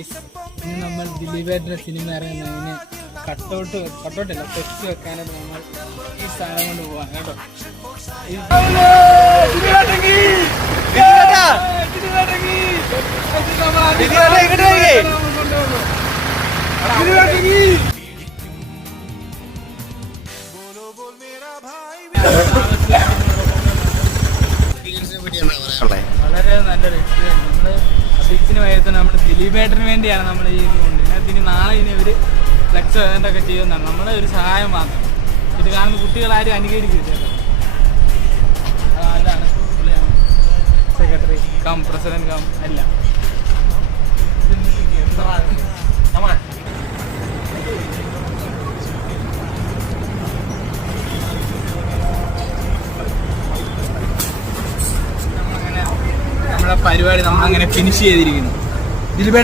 ഇന്ന് നമ്മൾ ദിലീപേട്ടൻ്റെ സിനിമ ഇറങ്ങുന്നതിന് കട്ടൗട്ടല്ല ഫ്ലെക്സ് വെക്കാനായിട്ട് നമ്മൾ ഈ സാധനം കൊണ്ട് പോവാം കേട്ടോ. വളരെ നല്ലൊരു എക്സ്പീരിയൻസ്. നമ്മൾ അഭിക്സിന് വയസ്സിന് നമ്മൾ ദിലീപേട്ടന് വേണ്ടിയാണ് നമ്മൾ ഈ ഇതിനകത്ത് ഇനി നാളെ ഇനി ഇവർ ഫ്ലെക്സ് ഒക്കെ ചെയ്യുന്നതാണ്. നമ്മളെ ഒരു സഹായം മാത്രം. ഇത് കാണുന്ന കുട്ടികളാരും അനുകരിക്കില്ല. ഇതാണ് സെക്രട്ടറി കം പ്രസിഡന്റ് കം എല്ലാം. നമ്മളെ പരിപാടി നമ്മളങ്ങനെ ഫിനിഷ് ചെയ്തിരിക്കുന്നു. ദിലീപേട്ട